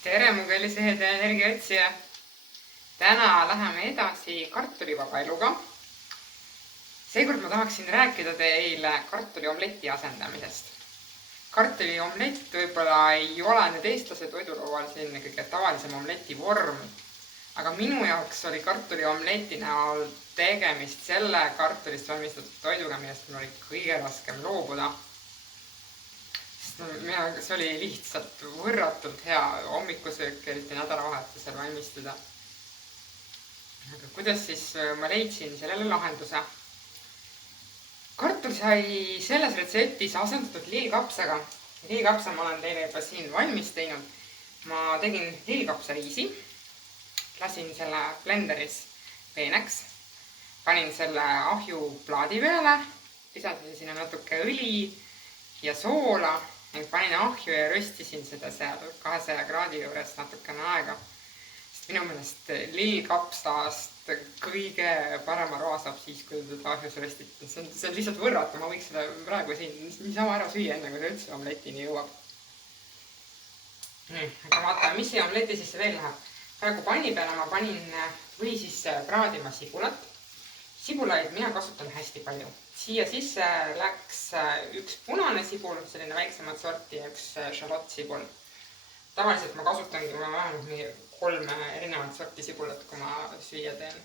Tere, mu kallis ehed ja energiaotsija! Täna läheme edasi kartulivaba eluga. Seekord ma tahaksin rääkida teile kartuliomleti asendamisest. Kartuliomlett võib-olla ei ole nüüd eestlase toidulaual selline kõige tavalisem omleti vorm, aga minu jaoks oli kartuliomleti näol tegemist selle kartulist valmistatud toiduga, millest mul oli kõige raskem loobuda. See oli lihtsalt võrratult hea hommikusöök, eriti nädalavahetusel valmistada. Aga kuidas siis ma leidsin sellele lahenduse? Kartul sai selles retseptis asendatud lillkapsaga. Lillkapsa ma olen teile juba siin valmis teinud. Ma tegin lillkapsariisi, lasin selle blenderis peeneks, panin selle ahjuplaadi peale, lisasin sinna natuke õli ja soola ning panin ahju ja röstisin seda seal 200 kraadi juures natukene aega. Sest minu meelest lillkapsast kõige parema roa saab siis, kui teda ahjus röstiti. See on lihtsalt võrratu, ma võiks seda praegu siin niisama ära süüa, enne kui ta üldse omletini jõuab. Aga vaatame, mis siia omleti sisse veel läheb. Praegu panni peale ma panin või siis kraadima sibulat. Sibulaid mina kasutan hästi palju. Siia sisse läks üks punane sibul, selline väiksemat sorti, ja üks šalottsibul. Tavaliselt ma kasutangi vähemalt 3 erinevat sorti sibulat, kui ma süüa teen.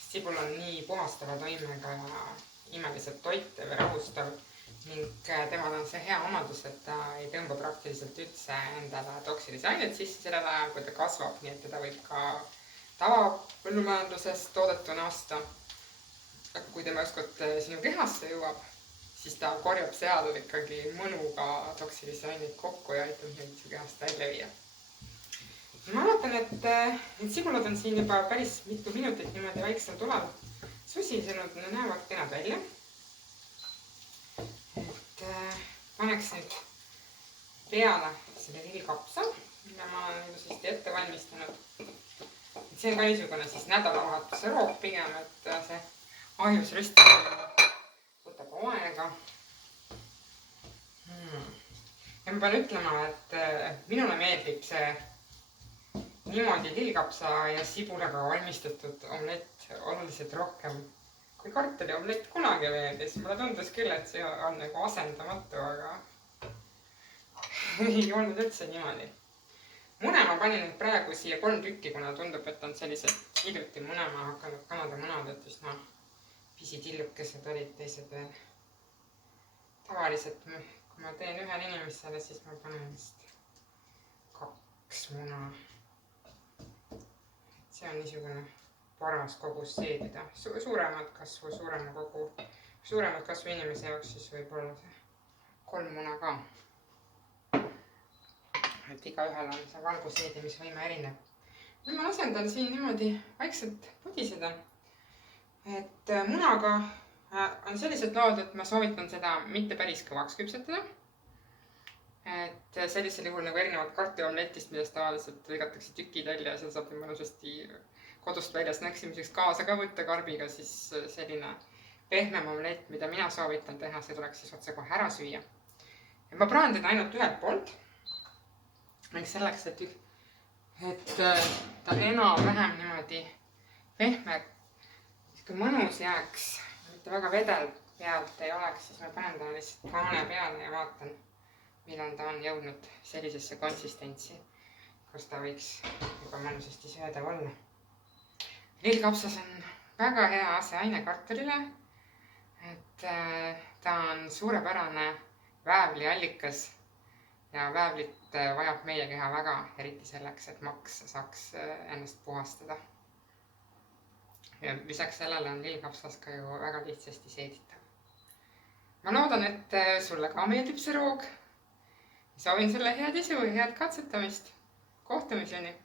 Sibul on nii puhastava toimega ja imeliselt toitev ja rahustav ning temal on see hea omadus, et ta ei tõmba praktiliselt üldse endale toksilisi aineid sisse sellel ajal, kui ta kasvab, nii et teda võib ka tavapõllumajanduses toodetuna osta. Aga kui tema ükskord sinu kehasse jõuab, siis ta korjab seal ikkagi mõnuga toksilisi aineid kokku ja aitab neid su kehast välja viia. Ma vaatan, et need sibulad on siin juba päris mitu minutit niimoodi väiksel tulal susisenud, need näevad kenad välja. Et paneks nüüd peale selle lillkapsa, mille ma olen ilusasti ette valmistanud. See on ka niisugune siis nädalavahetuse roog pigem, et see ahjus röstimine võtab aega. Ja ma pean ütlema, et minule meeldib see niimoodi lillkapsa ja sibulaga valmistatud omlett oluliselt rohkem kui kartuliomlett kunagi meeldis. Mulle tundus küll, et see on nagu asendamatu, aga ei olnud üldse niimoodi. Mune ma panin nüüd praegu siia 3 tükki, kuna tundub, et on sellised hiljuti munema hakanud Kanada munad, et üsna pisitillukesed olid, teised veel. Tavaliselt, kui ma teen ühele inimesele, siis ma panen vist 2 muna. See on niisugune paras kogus seedida. Suuremat kasvu inimese jaoks, siis võib olla see 3 muna ka. Et igaühel on see valguseedimisvõime erinev. Nüüd ma lasen tal siin niimoodi vaikselt pudiseda. Et munaga on sellised lood, et ma soovitan seda mitte päris kõvaks küpsetada. Et sellisel juhul nagu erinevad kartuliomletist, millest tavaliselt lõigatakse tükid välja ja seal saab mõnusasti kodust väljas näksimiseks kaasa ka võtta karbiga, siis selline pehmem omlett, mida mina soovitan teha, see tuleks siis otse kohe ära süüa. Ja ma praan teda ainult ühelt poolt. Selleks, et ta enam-vähem niimoodi pehme, kui mõnus jääks, mitte väga vedel pealt ei oleks, siis ma panen ta lihtsalt kaane peale ja vaatan, millal ta on jõudnud sellisesse konsistentsi, kus ta võiks juba mõnusasti söödav olla. Lillkapsas on väga hea aseaine kartulile, et ta on suurepärane väävliallikas ja väävlit vajab meie keha väga, eriti selleks, et maks saaks ennast puhastada. Ja lisaks sellele on lillkapsas ka ju väga lihtsasti seeditav. Ma loodan, et sulle ka meeldib see roog. Soovin sulle head isu ja head katsetamist. Kohtumiseni!